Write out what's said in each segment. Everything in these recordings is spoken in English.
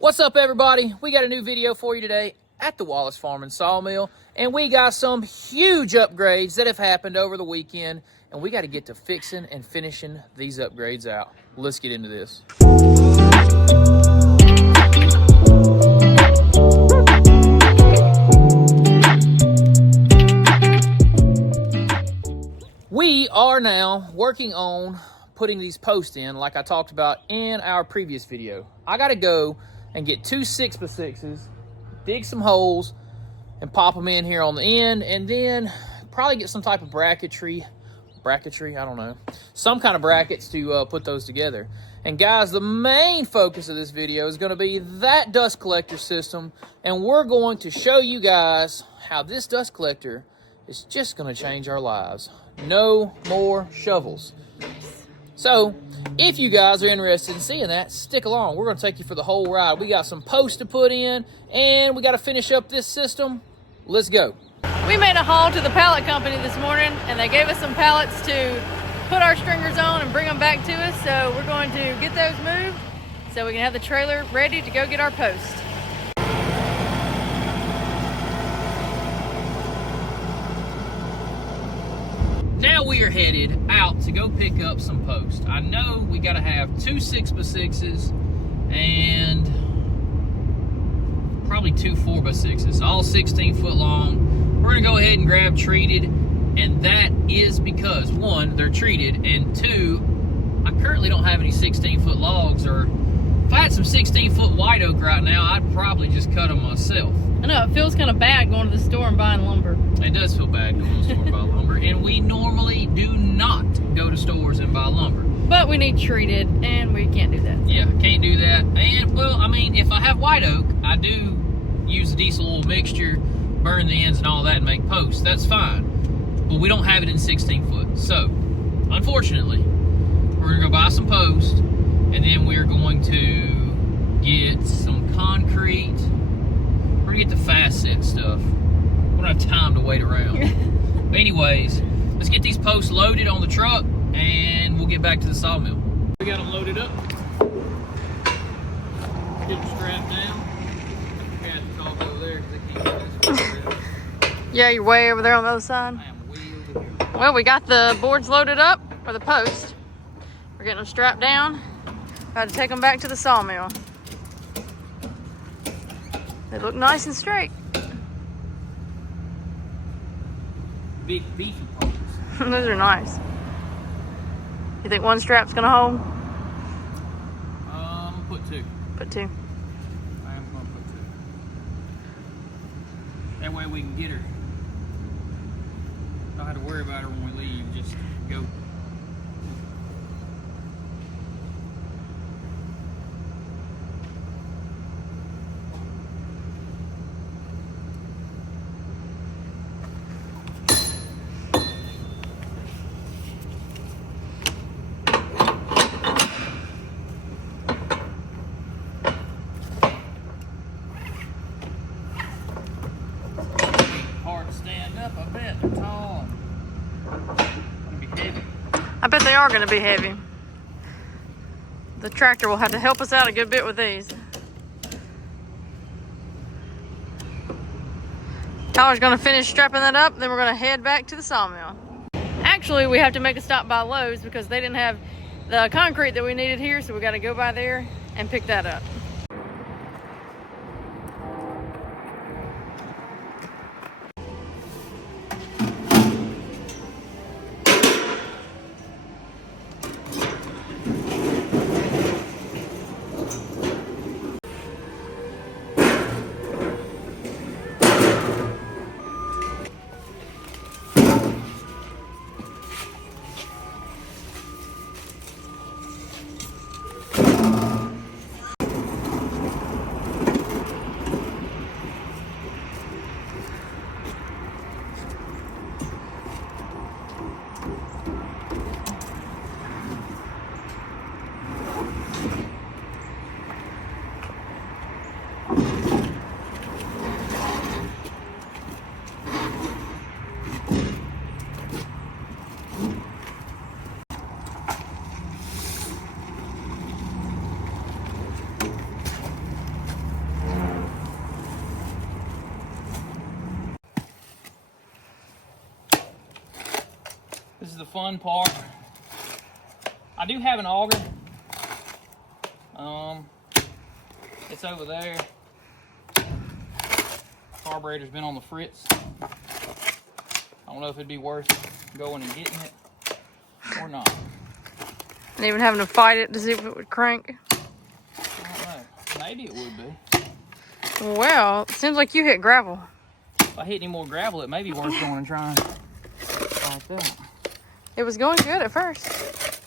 What's up, everybody? We got a new video for you today at the Wallace Farm and Sawmill, and we got some huge upgrades that have happened over the weekend, and we got to get to fixing and finishing these upgrades out. Let's get into this. We are now working on putting these posts in like I talked about in our previous video. I got to go and get two 6x6s, dig some holes, and pop them in here on the end, and then probably get some type of bracketry, I don't know, some kind of brackets to put those together. And guys, the main focus of this video is going to be that dust collector system, and we're going to show you guys how this dust collector is just going to change our lives. No more shovels. So, if you guys are interested in seeing that, stick along. We're going to take you for the whole ride. We got some posts to put in, and we got to finish up this system. Let's go. We made a haul to the pallet company this morning, and they gave us some pallets to put our stringers on and bring them back to us. So we're going to get those moved so we can have the trailer ready to go get our posts. Now we are headed out to go pick up some posts. I know we got to have two 6x6s and probably two 4x6s, all 16 foot long. We're going to go ahead and grab treated, and that is because, one, they're treated, and two, I currently don't have any 16 foot logs, or if I had some 16 foot white oak right now, I'd probably just cut them myself. I know, it feels kind of bad going to the store and buying lumber. It does feel bad going to the store and buy lumber, and we normally do not go to stores and buy lumber. But we need treated, and we can't do that. Yeah, can't do that. And, well, I mean, if I have white oak, I do use the diesel oil mixture, burn the ends and all that, and make posts. That's fine. But we don't have it in 16 foot. So, unfortunately, we're going to go buy some posts, and then we're going to get some concrete. We're going to get the fast set stuff. We don't have time to wait around. But anyways, let's get these posts loaded on the truck, and we'll get back to the sawmill. We got them loaded up. Get them strapped down. I forgot to talk over there because I can't get this one. Yeah, you're way over there on the other side. I am way over here. Well, we got the boards loaded up for the post. We're getting them strapped down. About to take them back to the sawmill. They look nice and straight. Big beefy posts. Those are nice. You think one strap's gonna hold? I'm gonna put two. Put two. I am gonna put two. That way we can get her. Don't have to worry about her when we leave. Just go. Stand up, I bet they're tall. Gonna be heavy. I bet they are gonna be heavy. The tractor will have to help us out a good bit with these. Tyler's gonna finish strapping that up, then we're gonna head back to the sawmill. Actually, we have to make a stop by Lowe's because they didn't have the concrete that we needed here, so we gotta go by there and pick that up. fun part. I do have an auger. It's over there. Carburetor's been on the fritz. I don't know if it'd be worth going and getting it or not. And even having to fight it to see if it would crank. I don't know. Maybe it would be. Well, it seems like you hit gravel. If I hit any more gravel, it may be worth going and trying like that. It was going good at first.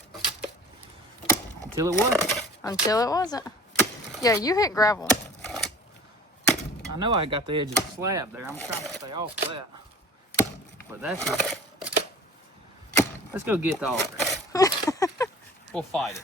Until it wasn't. Until it wasn't. Yeah, you hit gravel. I know I got the edge of the slab there. I'm trying to stay off that. But that's it. Let's go get the auger. We'll fight it.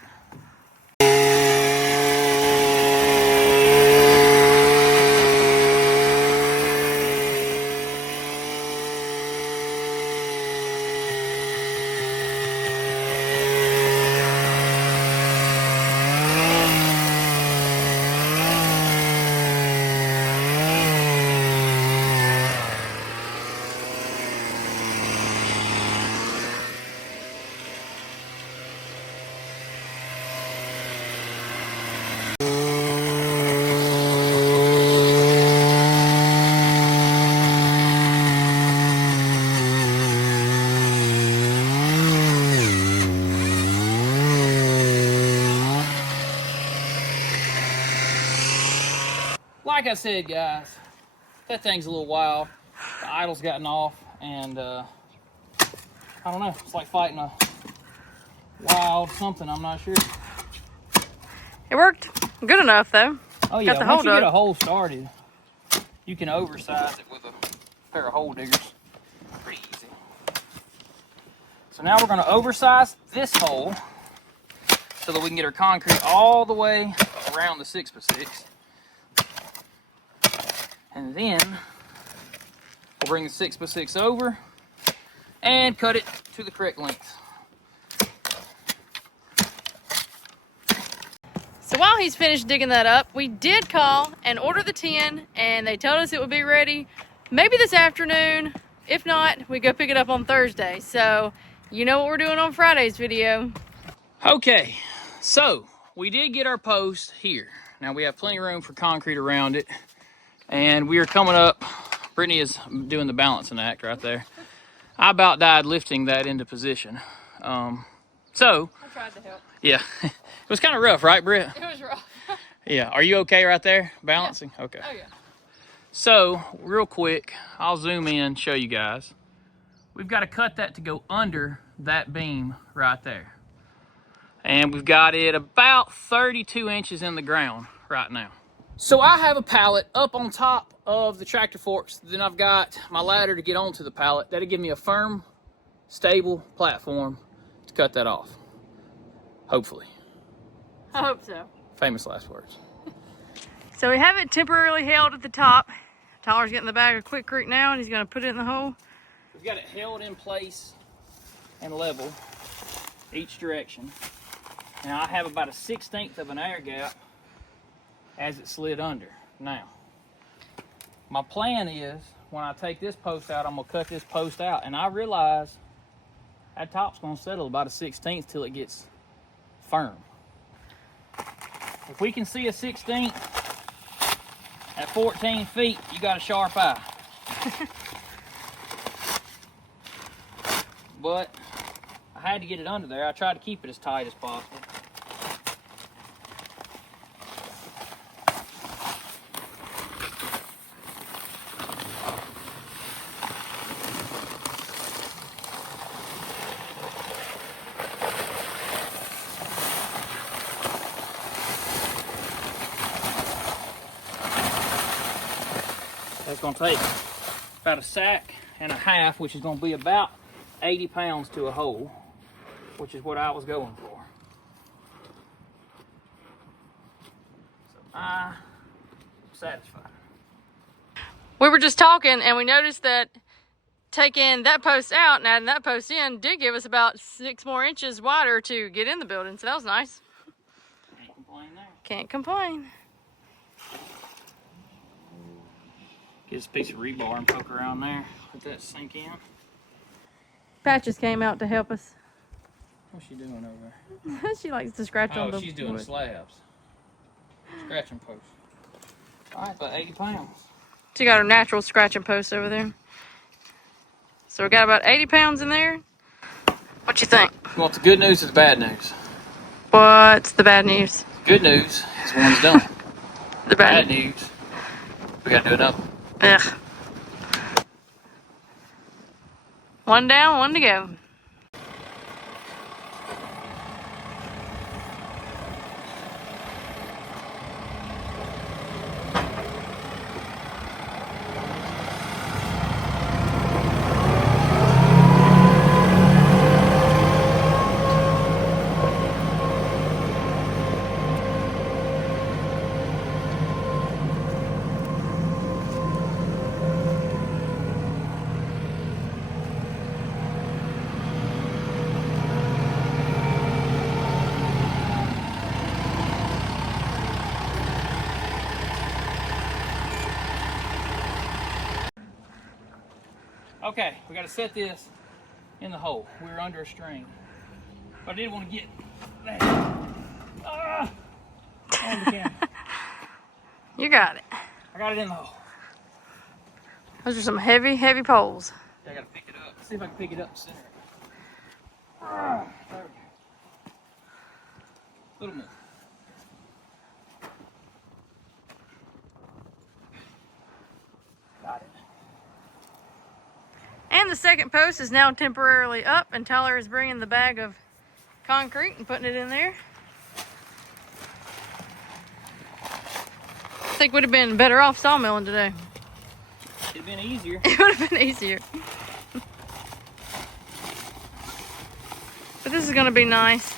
Like I said, guys, that thing's a little wild. The idle's gotten off, and I don't know. It's like fighting a wild something. I'm not sure. It worked good enough, though. Oh yeah, Got the once you hole get dug. a hole started, you can oversize it with a pair of hole diggers. Pretty easy. So now we're going to oversize this hole so that we can get our concrete all the way around the 6x6. And then we'll bring the 6x6 over and cut it to the correct length. So while he's finished digging that up, we did call and order the tin, and they told us it would be ready maybe this afternoon. If not, we go pick it up on Thursday. So you know what we're doing on Friday's video. Okay, so we did get our post here. Now we have plenty of room for concrete around it. And we are coming up. Brittany is doing the balancing act right there. I about died lifting that into position. So I tried to help. yeah, it was kind of rough, right, Britt? It was rough. Yeah. Are you okay right there, balancing? Yeah. Okay. Oh yeah. So real quick, I'll zoom in, show you guys. We've got to cut that to go under that beam right there, and we've got it about 32 inches in the ground right now. So I have a pallet up on top of the tractor forks. Then I've got my ladder to get onto the pallet. That'll give me a firm, stable platform to cut that off. Hopefully. I hope so. Famous last words. So we have it temporarily held at the top. Tyler's getting the bag of Quikrete now, and he's going to put it in the hole. We've got it held in place and level each direction. Now I have about a 1/16 of an air gap as it slid under. Now, my plan is when I take this post out, I'm gonna cut this post out, and I realize that top's gonna settle about a 1/16 till it gets firm. If we can see a 1/16 at 14 feet, you got a sharp eye. But I had to get it under there. I tried to keep it as tight as possible. That's going to take about a sack and a half, which is going to be about 80 pounds to a hole, which is what I was going for. So I'm satisfied. We were just talking, and we noticed that taking that post out and adding that post in did give us about 6 more inches wider to get in the building, so that was nice. Can't complain there. Can't complain. Get this piece of rebar and poke around there. Let that sink in. Patches came out to help us. What's she doing over there? She likes to scratch on the she's doing wood. slabs. Scratching posts. All right, about 80 pounds. She got her natural scratching post over there. So we got about 80 pounds in there. What you think? You want the good news or the bad news? What's the bad news? Good news is one's done. The Bad news, we gotta do another. Ugh. One down, one to go. Okay, we gotta set this in the hole. We're under a strain. But I didn't want to get that on the camera. You got it. I got it in the hole. Those are some heavy, heavy poles. I gotta pick it up. See if I can pick it up center. There we go. A little more. Got it. And the second post is now temporarily up, and Tyler is bringing the bag of concrete and putting it in there. I think we'd have been better off sawmilling today. It'd have been easier. It would have been easier. But this is going to be nice.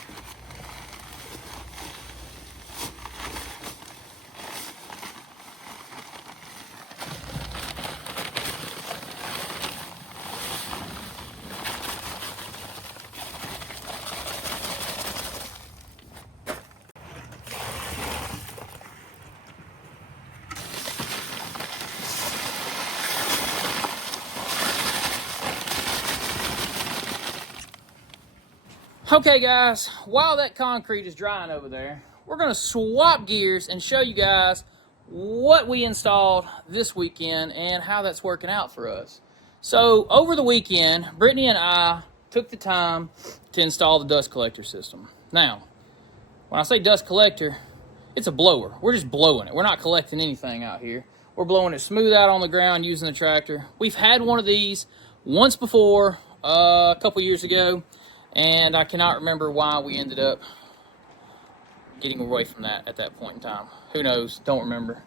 Okay guys, while that concrete is drying over there, we're gonna swap gears and show you guys what we installed this weekend and how that's working out for us. So over the weekend, Brittany and I took the time to install the dust collector system. Now, when I say dust collector, it's a blower. We're just blowing it. We're not collecting anything out here. We're blowing it smooth out on the ground using the tractor. We've had one of these once before, a couple years ago, and I cannot remember why we ended up getting away from that at that point in time. Who knows? Don't remember.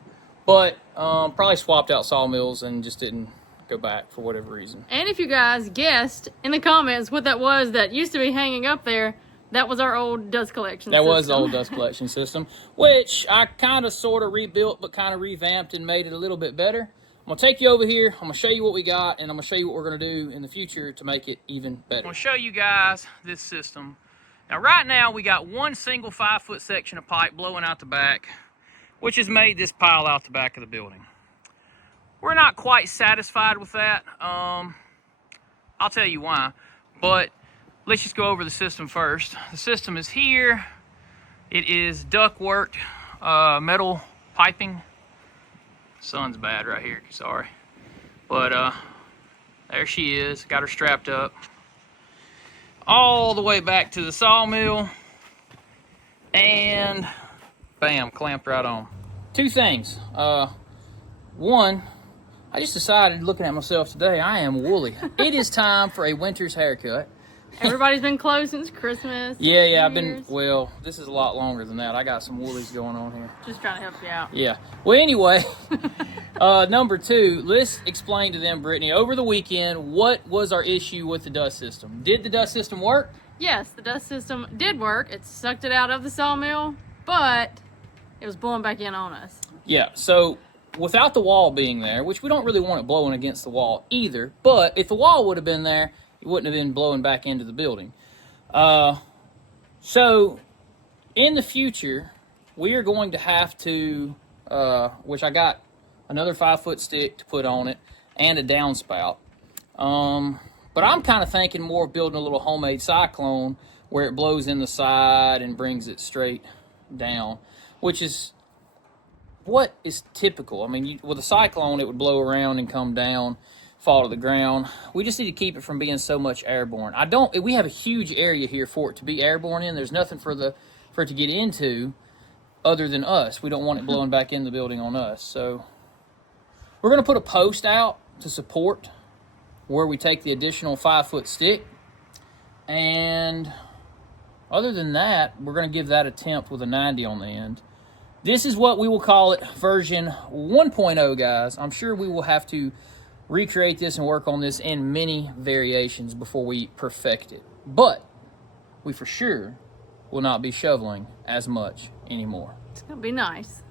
But probably swapped out sawmills and just didn't go back for whatever reason. And if you guys guessed in the comments what that was that used to be hanging up there, that was our old dust collection system. That was the old dust collection system, which I kind of sort of rebuilt but kind of revamped and made it a little bit better. I'm going to take you over here, I'm going to show you what we got, and I'm going to show you what we're going to do in the future to make it even better. I'm going to show you guys this system. Now right now we got one single 5-foot section of pipe blowing out the back, which has made this pile out the back of the building. We're not quite satisfied with that. I'll tell you why, but let's just go over the system first. The system is here. It is ductwork, metal piping. Sun's bad right here, sorry. But there she is, got her strapped up. All the way back to the sawmill. And bam, clamped right on. Two things. One, I just decided, looking at myself today, I am woolly. It is time for a winter's haircut. Everybody's been closed since Christmas. Yeah, I've been, well, this is a lot longer than that. I got some woolies going on here. Just trying to help you out. Yeah. Well, anyway, number two, let's explain to them, Brittany, over the weekend, what was our issue with the dust system? Did the dust system work? Yes, the dust system did work. It sucked it out of the sawmill, but it was blowing back in on us. Yeah, so without the wall being there, which we don't really want it blowing against the wall either, but if the wall would have been there, it wouldn't have been blowing back into the building. So in the future, we are going to have to, which I got another 5-foot stick to put on it and a downspout. But I'm kind of thinking more of building a little homemade cyclone where it blows in the side and brings it straight down, which is what is typical. I mean, with a cyclone, it would blow around and come down, fall to the ground. We just need to keep it from being so much airborne. We have a huge area here for it to be airborne in. There's nothing for it to get into other than us. We don't want it blowing back in the building on us. So we're going to put a post out to support where we take the additional 5-foot stick. And other than that, we're going to give that a temp with a 90 on the end. This is what we will call it version 1.0, guys. I'm sure we will have to recreate this and work on this in many variations before we perfect it. But we for sure will not be shoveling as much anymore. It's going to be nice.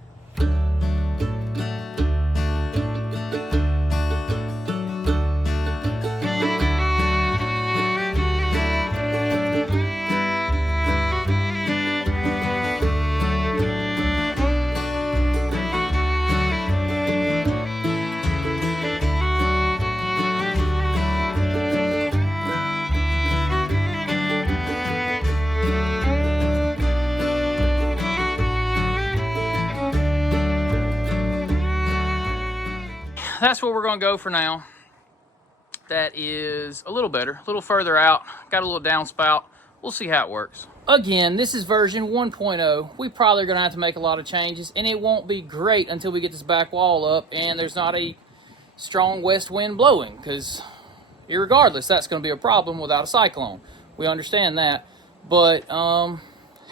That's what we're going to go for now. That is a little better, a little further out, got a little downspout. We'll see how it works. Again, this is version 1.0. We probably are going to have to make a lot of changes, and it won't be great until we get this back wall up and there's not a strong west wind blowing, because irregardless, that's going to be a problem without a cyclone. We understand that. But how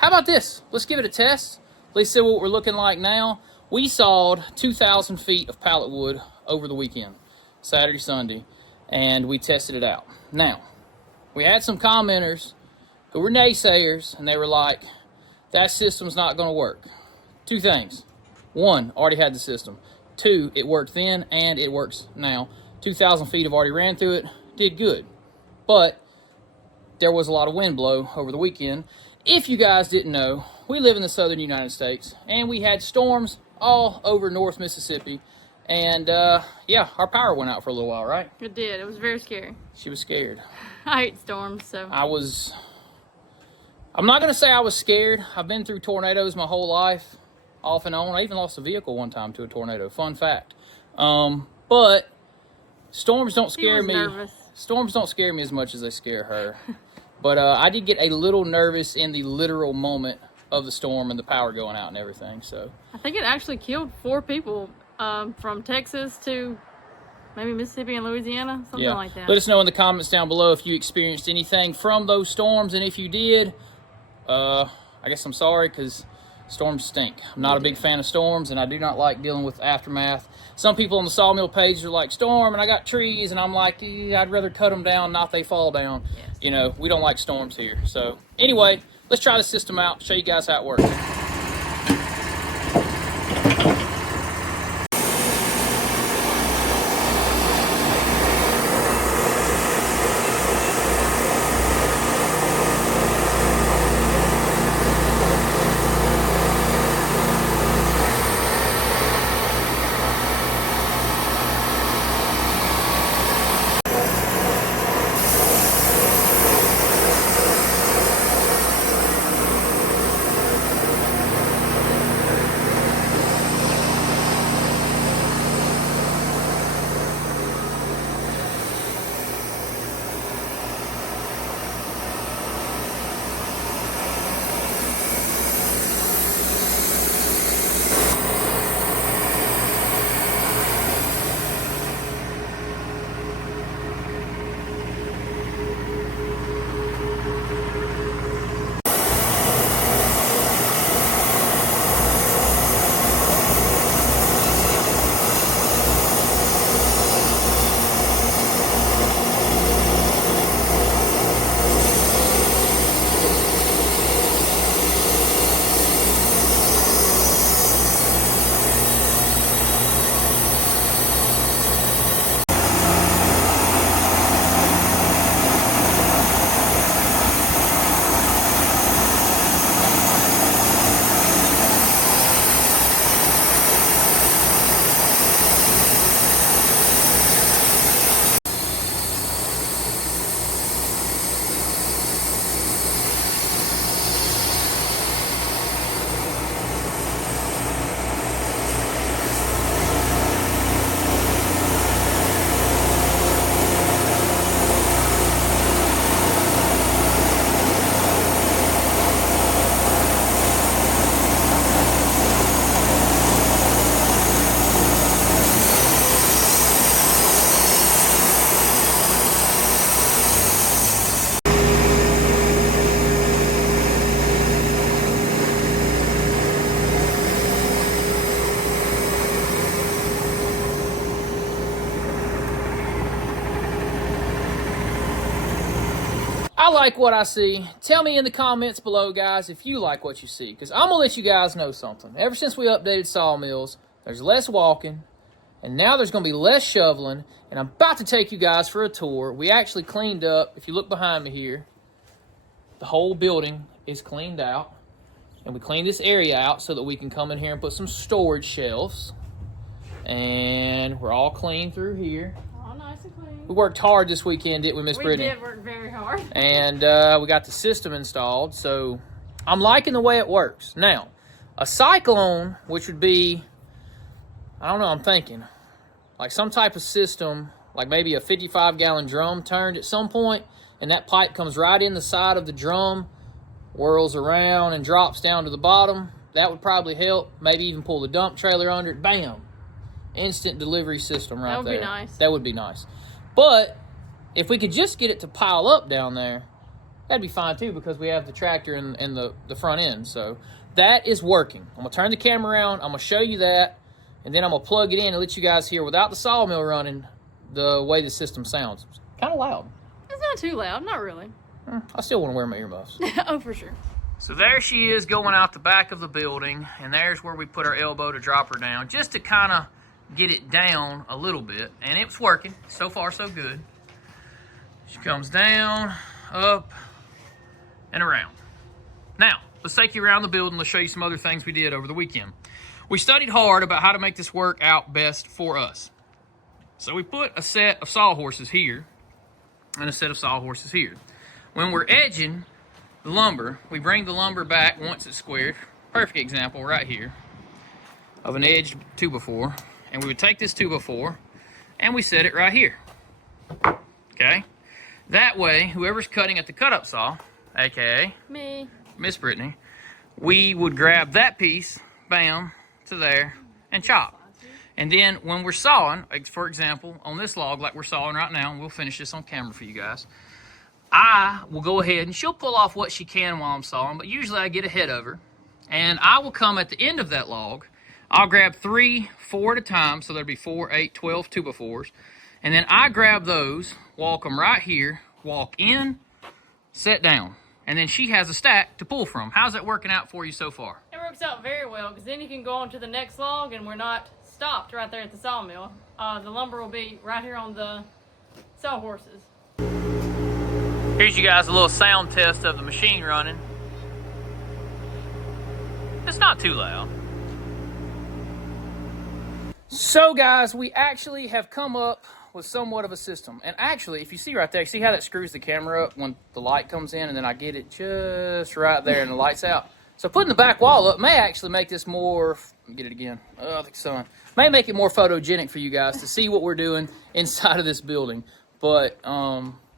about this? Let's give it a test. Let's see what we're looking like now. We sawed 2,000 feet of pallet wood over the weekend, Saturday, Sunday, and we tested it out. Now, we had some commenters who were naysayers, and they were like, that system's not going to work. Two things. One, already had the system. Two, it worked then, and it works now. 2,000 feet have already ran through it, did good. But there was a lot of wind blow over the weekend. If you guys didn't know, we live in the southern United States, and we had storms all over North Mississippi. And, yeah, our power went out for a little while, right? It did. It was very scary. She was scared. I hate storms, so. I'm not going to say I was scared. I've been through tornadoes my whole life, off and on. I even lost a vehicle one time to a tornado. Fun fact. But storms don't scare me. Nervous. Storms don't scare me as much as they scare her. But I did get a little nervous in the literal moment of the storm and the power going out and everything. So I think it actually killed 4 people. From Texas to maybe Mississippi and Louisiana, something like that. Let us know in the comments down below if you experienced anything from those storms, and if you did, I guess I'm sorry, because storms stink. I'm not a big fan of storms, and I do not like dealing with aftermath. Some people on the Sawmill page are like, storm, and I got trees, and I'm like, I'd rather cut them down, not they fall down. Yes. You know, we don't like storms here. So anyway, let's try the system out, show you guys how it works. like what I see. Tell me in the comments below, guys, if you like what you see. Because I'm going to let you guys know something. Ever since we updated Sawmills, there's less walking. And now there's going to be less shoveling. And I'm about to take you guys for a tour. We actually cleaned up. If you look behind me here, the whole building is cleaned out. And we cleaned this area out so that we can come in here and put some storage shelves. And we're all clean through here. All nice and clean. We worked hard this weekend, didn't we, Miss Brittany? We did work very hard. And we got the system installed. So I'm liking the way it works. Now, a cyclone, which would be, I don't know, I'm thinking, like some type of system, like maybe a 55-gallon drum turned at some point, and that pipe comes right in the side of the drum, whirls around and drops down to the bottom. That would probably help. Maybe even pull the dump trailer under it. Bam! Instant delivery system right there. That would be nice. That would be nice. But if we could just get it to pile up down there, that'd be fine too, because we have the tractor and the front end. So that is working. I'm going to turn the camera around. I'm going to show you that. And then I'm going to plug it in and let you guys hear, without the sawmill running, the way the system sounds. It's kind of loud. It's not too loud. Not really. I still want to wear my earmuffs. Oh, for sure. So there she is going out the back of the building, and there's where we put our elbow to drop her down, just to kind of get it down a little bit. And it's working. So far, so good. She comes down, up, and around. Now, let's take you around the building. Let's show you some other things we did over the weekend. We studied hard about how to make this work out best for us. So we put a set of sawhorses here and a set of sawhorses here. When we're edging the lumber, we bring the lumber back once it's squared. Perfect example right here of an edged 2x4. And we would take this 2x4 and we set it right here. Okay? That way, whoever's cutting at the cut-up saw, aka Me. Miss Brittany, we would grab that piece, bam, to there, and chop. And then when we're sawing, like for example, on this log like we're sawing right now, and we'll finish this on camera for you guys, I will go ahead and she'll pull off what she can while I'm sawing, but usually I get ahead of her. And I will come at the end of that log. I'll grab 3, 4 at a time, so there'll be 4, 8, 12 2x4s. And then I grab those, walk them right here, walk in, set down. And then she has a stack to pull from. How's that working out for you so far? It works out very well, because then you can go on to the next log and we're not stopped right there at the sawmill. The lumber will be right here on the sawhorses. Here's you guys a little sound test of the machine running. It's not too loud. So guys, we actually have come up with somewhat of a system. And actually, if you see right there, see how that screws the camera up when the light comes in, and then I get it just right there and the light's out. So putting the back wall up may actually make this more, get it again, oh, the sun, may make it more photogenic for you guys to see what we're doing inside of this building. But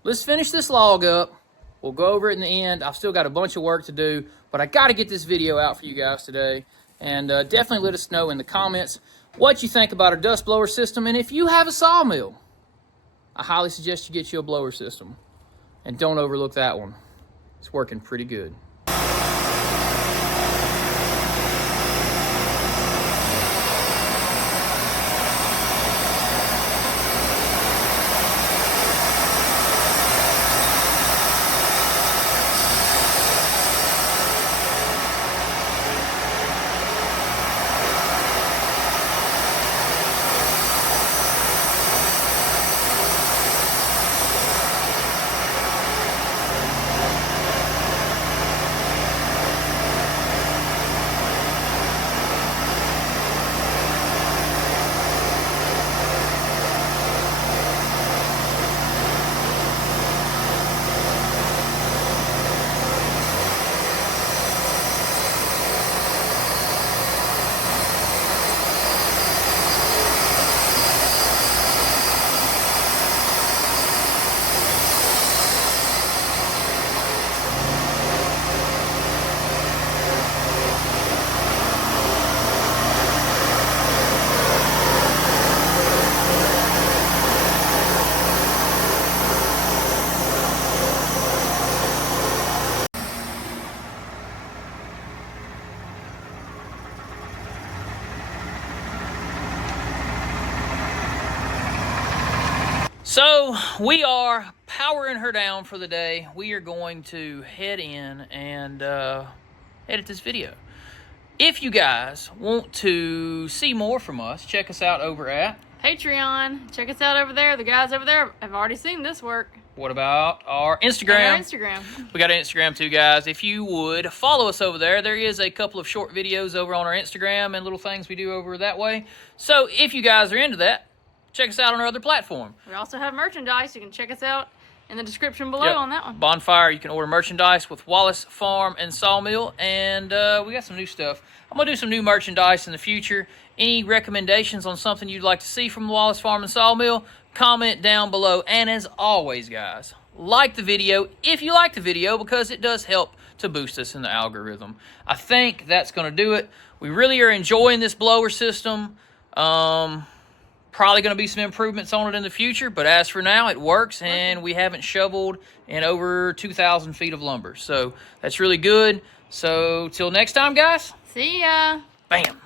let's finish this log up. We'll go over it in the end. I've still got a bunch of work to do, but I got to get this video out for you guys today. And definitely let us know in the comments what you think about our dust blower system. And if you have a sawmill, I highly suggest you get you a blower system. And don't overlook that one. It's working pretty good. So we are powering her down for the day, we are going to head in and edit this video. If you guys want to see more from us, check us out over at Patreon. Check us out over there. The guys over there have already seen this work. What about our Instagram? Our Instagram. We got an Instagram too, guys. If you would follow us over there, there is a couple of short videos over on our Instagram and little things we do over that way. So if you guys are into that, check us out on our other platform. We also have merchandise. You can check us out in the description below on that one. Bonfire, you can order merchandise with Wallace Farm and Sawmill, and we got some new stuff. I'm going to do some new merchandise in the future. Any recommendations on something you'd like to see from Wallace Farm and Sawmill, comment down below. And as always, guys, like the video if you like the video, because it does help to boost us in the algorithm. I think that's going to do it. We really are enjoying this blower system. Probably going to be some improvements on it in the future, but as for now, it works, and we haven't shoveled in over 2,000 feet of lumber. So that's really good. So till next time, guys. See ya. Bam.